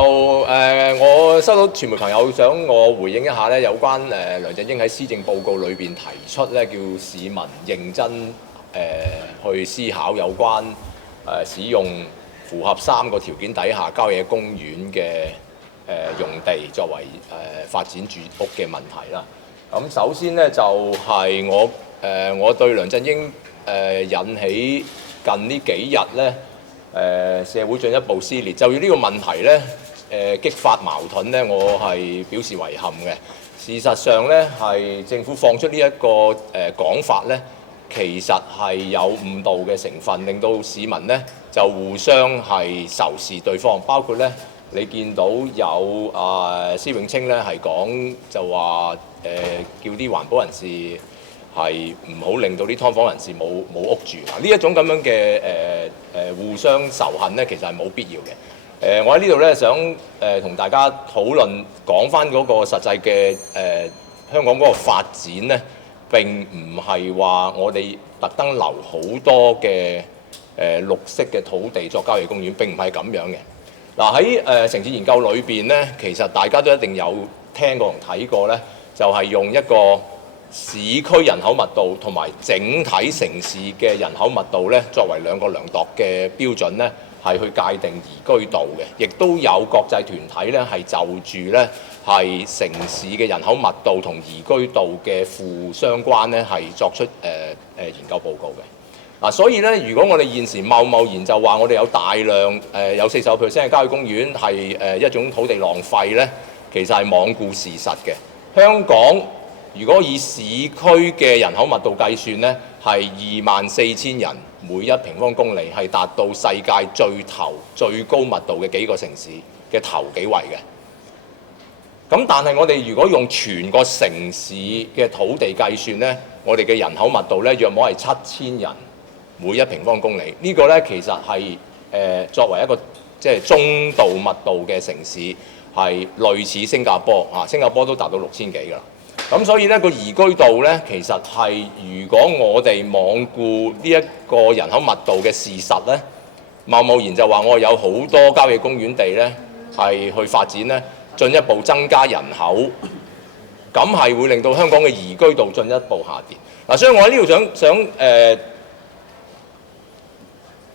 我收到傳媒朋友想我回應一下咧，有關梁振英喺施政報告裏邊提出咧，叫市民認真去思考有關使用符合3個條件底下郊野公園嘅用地作為發展住屋嘅問題啦。咁首先咧就係我對梁振英引起近呢幾日咧社會進一步撕裂，就要呢個問題咧激發矛盾咧，我係表示遺憾嘅。事實上咧係政府放出呢一個講法咧，其實係有誤導嘅成分，令到市民咧就互相係仇視對方。包括咧你見到有施永青咧係講就話叫啲環保人士係唔好令到啲劏房人士冇屋住。呢一種咁樣嘅互相仇恨咧，其實係冇必要嘅。我喺呢度咧想同大家討論講翻嗰個實際嘅香港嗰個發展咧，並唔係話我哋特登留好多嘅綠色嘅土地作郊野公園，並唔係咁樣嘅。嗱喺城市研究裏邊咧，其實大家都一定有聽過同睇過咧，就係用一個市區人口密度同埋整體城市嘅人口密度咧，作為2個量度嘅標準咧，係去界定宜居度嘅。亦都有國際團體咧係就住咧係城市嘅人口密度同宜居度嘅負相關咧係作出研究報告嘅。所以咧，如果我哋現時貿然就話我哋有大量有40% 嘅郊野公園係一種土地浪費咧，其實係罔顧事實嘅。香港如果以市區嘅人口密度計算咧，係24,000人每1平方公里，係達到世界最高密度嘅幾個城市嘅頭幾位嘅。咁但係我哋如果用全個城市嘅土地計算咧，我哋嘅人口密度咧約莫係7,000人每1平方公里。呢個咧其實係作為一個即係中度密度嘅城市，係類似新加坡新加坡都達到6,000幾㗎啦。咁所以咧個宜居度咧，其實係如果我哋罔顧呢一個人口密度嘅事實咧，貿然就話我有好多郊野公園地咧係去發展咧，進一步增加人口，咁係會令到香港嘅宜居度進一步下跌。所以我喺呢度想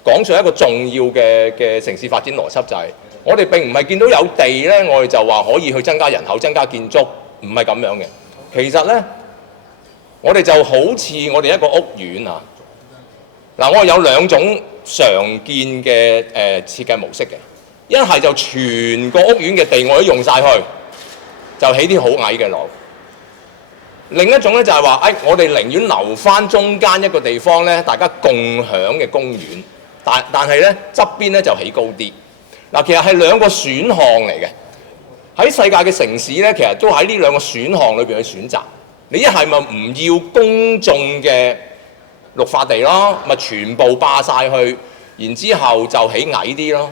講述一個重要嘅城市發展邏輯，就係我哋並唔係見到有地咧，我哋就話可以去增加人口、增加建築，唔係咁樣嘅。其實咧，我哋就好似我哋一個屋苑我哋有2種常見嘅設計模式嘅。一係就全個屋苑嘅地我都用晒去，就起啲好矮嘅樓。另一種咧就係話，我哋寧願留翻中間一個地方咧，大家共享嘅公園，但係咧側邊咧就起高啲。其實係2個選項嚟嘅。喺世界嘅城市咧，其實都喺呢2個選項裏邊去選擇。你一係咪唔要公眾嘅綠化地咯，咪全部霸晒去，然之後就起矮啲咯。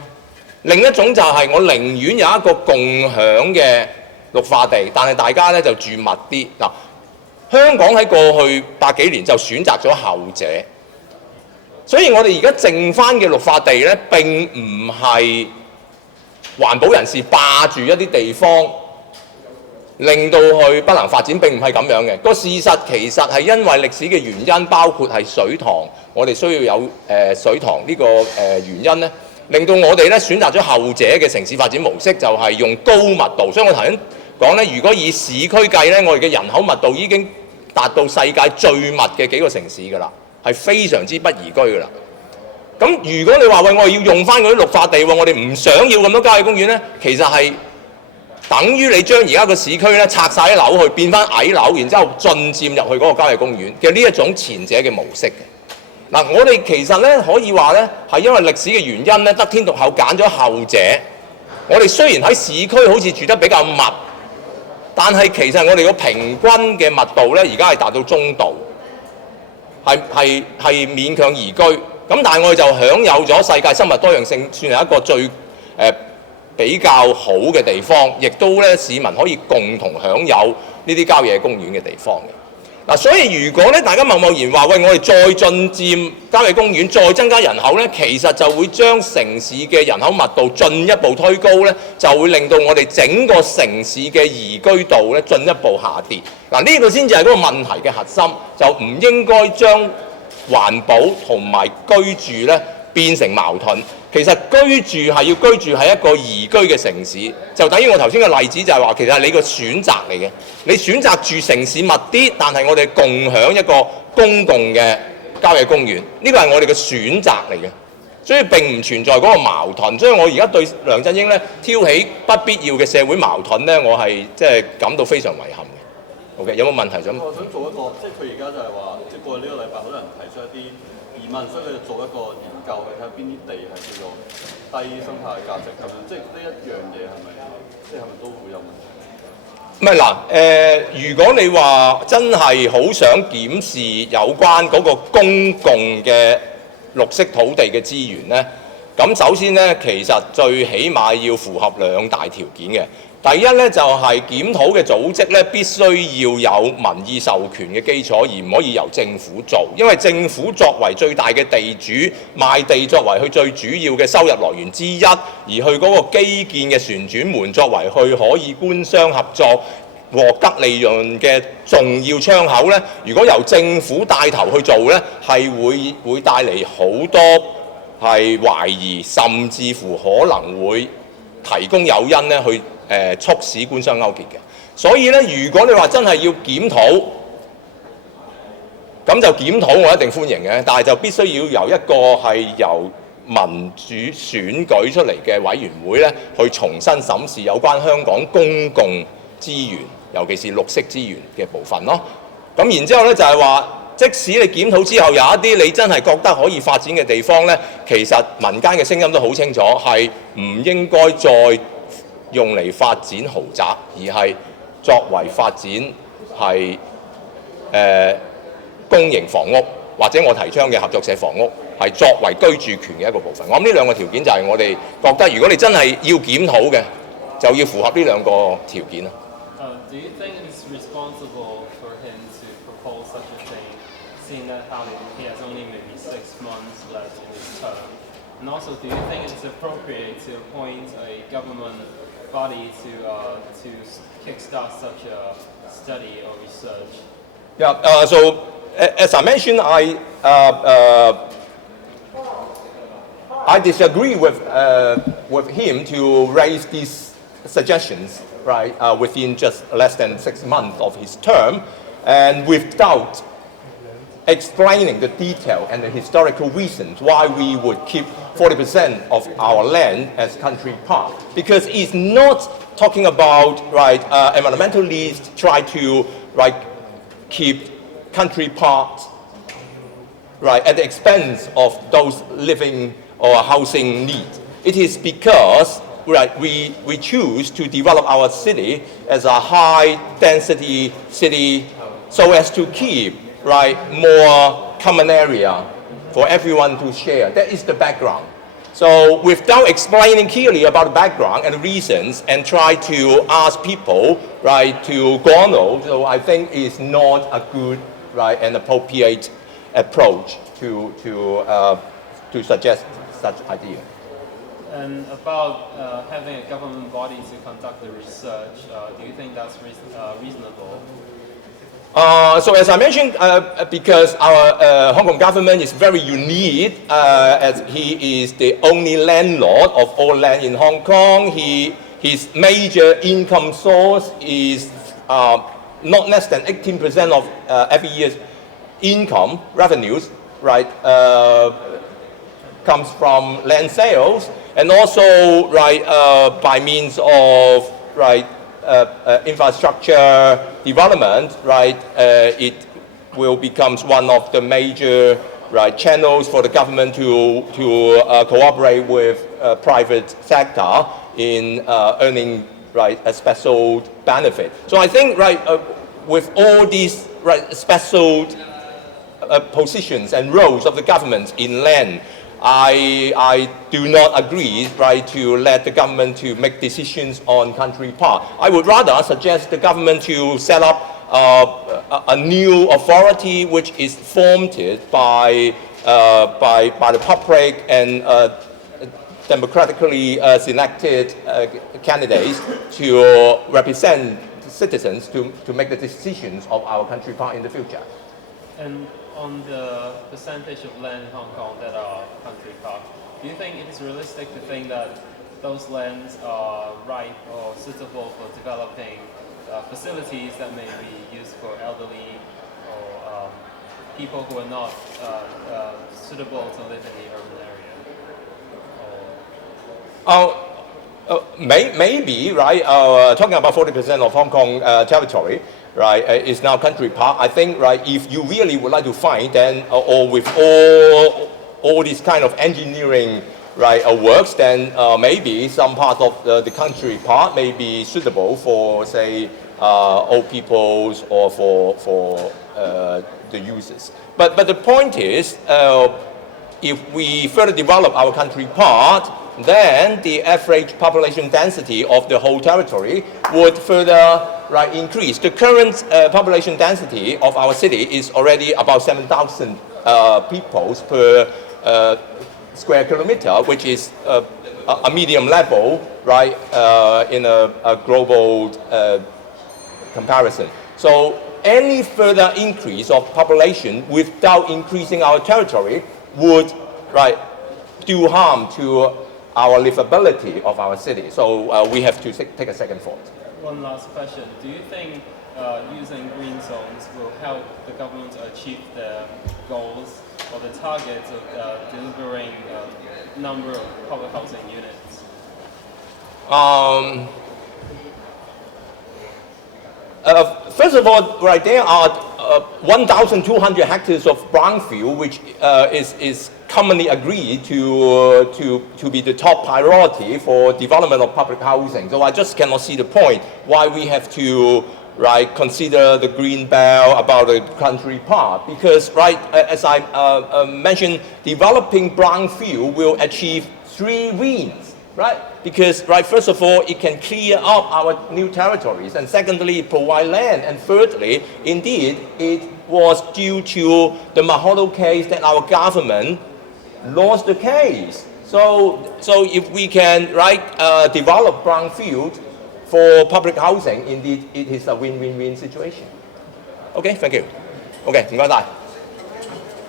另一種就係我寧願有一個共享嘅綠化地，但係大家咧就住密啲。香港喺過去100幾年就選擇咗後者，所以我哋而家剩翻嘅綠化地咧，並唔係環保人士霸住一啲地方，令到佢不能發展，並唔係咁樣嘅。個事實其實係因為歷史嘅原因，包括係水塘，我哋需要有水塘呢個原因咧，令到我哋咧選擇咗後者嘅城市發展模式，就係用高密度。所以我頭先講咧，如果以市區計咧，我哋嘅人口密度已經達到世界最密嘅幾個城市㗎啦，係非常之不宜居㗎啦。咁如果你話喂，我哋要用翻嗰啲綠化地喎，我哋唔想要咁多郊野公園咧，其實係等於你將而家個市區咧拆晒啲樓去變翻矮樓，然之後進佔入去嗰個郊野公園嘅呢一種前者嘅模式嘅。我哋其實咧可以話咧係因為歷史嘅原因咧，得天獨厚揀咗後者。我哋雖然喺市區好似住得比較密，但係其實我哋個平均嘅密度咧，而家係達到中度，係勉強宜居。咁但係我哋就享有咗世界生物多樣性，算係一個最比較好嘅地方，亦都咧市民可以共同享有呢啲郊野公園嘅地方嘅。嗱，所以如果咧大家貿貿然話喂，我哋再進佔郊野公園，再增加人口咧，其實就會將城市嘅人口密度進一步推高咧，就會令到我哋整個城市嘅宜居度咧進一步下跌。嗱，呢個先至係嗰個問題嘅核心，就唔應該將環保同埋居住咧變成矛盾。其實居住係要居住喺一個宜居嘅城市，就等於我頭先嘅例子就係話，其實係你個選擇嚟嘅。你選擇住城市密啲，但係我哋共享一個公共嘅郊野公園，呢個係我哋嘅選擇嚟嘅，所以並唔存在嗰個矛盾。所以我而家對梁振英咧挑起不必要嘅社會矛盾咧，我係即係感到非常遺憾嘅。OK， 有冇問題想？我想做一個，即係佢而家就係話，即係過去呢個禮拜好多人提出一啲疑問，所以佢就做一個研究，去睇下邊啲地係叫做低生態價值咁樣。即係呢一樣嘢係咪，即係係咪都會有問題？唔係嗱，如果你話真係好想檢視有關嗰個公共嘅綠色土地嘅資源咧，咁首先咧，其實最起碼要符合兩大條件嘅。第一咧就係檢討嘅組織咧必須要有民意授權嘅基礎，而唔可以由政府做，因為政府作為最大嘅地主，賣地作為佢最主要嘅收入來源之一，而去嗰個基建嘅旋轉門作為佢可以官商合作獲得利潤嘅重要窗口咧，如果由政府帶頭去做咧，係會帶嚟好多係懷疑，甚至乎可能會提供誘因咧去促使官商勾結嘅。所以咧，如果你話真係要檢討，咁就檢討我一定歡迎嘅，但係就必須要由一個係由民主選舉出嚟嘅委員會咧，去重新審視有關香港公共資源，尤其是綠色資源嘅部分咯。咁然之後咧就係話，即使你檢討之後有一啲你真係覺得可以發展嘅地方咧，其實民間嘅聲音都好清楚，係唔應該再用嚟發展豪宅，而係作為發展係公營房屋，或者我提倡嘅合作社房屋，係作為居住權嘅一個部分。我諗呢兩個條件就係我哋覺得，如果你真係要檢討嘅，就要符合呢兩個條件啦。Do you think it's responsible for him to propose such a thing, seeing that how he has only maybe 6 months left in his term? And also, do you think it's appropriate to appoint a government body to kickstart such a study or research? Yeah. So as I mentioned, I disagree with him to raise these suggestions, right, within just less than 6 months of his term, and without explaining the detail and the historical reasons why we would keep 40% of our land as country park. Because it's not talking about, right, environmentalists try to, right, keep country parks, right, at the expense of those living or housing needs. It is because, right, we choose to develop our city as a high-density city so as to keep, right, more common area for everyone to share. That is the background. So without explaining clearly about the background and the reasons and try to ask people, right, to garner, so I think is not a good, right, and appropriate approach to suggest such idea. And about having a government body to conduct the research, do you think that's reasonable? So as I mentioned, because our Hong Kong government is very unique, as he is the only landlord of all land in Hong Kong. His major income source is not less than 18% of every year's income revenues, right, comes from land sales, and also, right, by means of, right, infrastructure development, right, it will become one of the major, right, channels for the government to cooperate with private sector in earning, right, a special benefit. So I think, right, with all these, right, special positions and roles of the government in land, I do not agree, right, to let the government to make decisions on country park. I would rather suggest the government to set up a new authority which is formed by the public and democratically selected candidates to represent citizens to make the decisions of our country part in the future. And on the percentage of land in Hong Kong that are country park, do you think it is realistic to think that those lands are right or suitable for developing facilities that may be used for elderly or people who are not suitable to live in the urban area? Maybe, right? Talking about 40% of Hong Kong territory, right, is now country park. I think, right, if you really would like to find, then, or with all these kind of engineering, right, works, then maybe some part of the country park may be suitable for, say, old peoples or for the users. But the point is, if we further develop our country part, then the average population density of the whole territory would further, right, increase. The current population density of our city is already about 7,000 people per square kilometer, which is a medium level, right, in a global comparison. So any further increase of population without increasing our territory would, right, do harm to our livability of our city. So we have to take a second thought. One last question. Do you think using green zones will help the government to achieve the goals or the targets of delivering number of public housing units? First of all, right, there are 1,200 hectares of brownfield, which is commonly agreed to be the top priority for development of public housing. So I just cannot see the point why we have to, right, consider the green belt about the country part, because, right, as I mentioned, developing brownfield will achieve 3 wins. Right? Because, right, first of all, it can clear up our new territories, and secondly, it provide land, and thirdly, indeed, it was due to the Mahalo case that our government lost the case. So if we can, right, develop brownfield for public housing, indeed, it is a win-win-win situation. Okay, thank you. Okay, 唔該晒。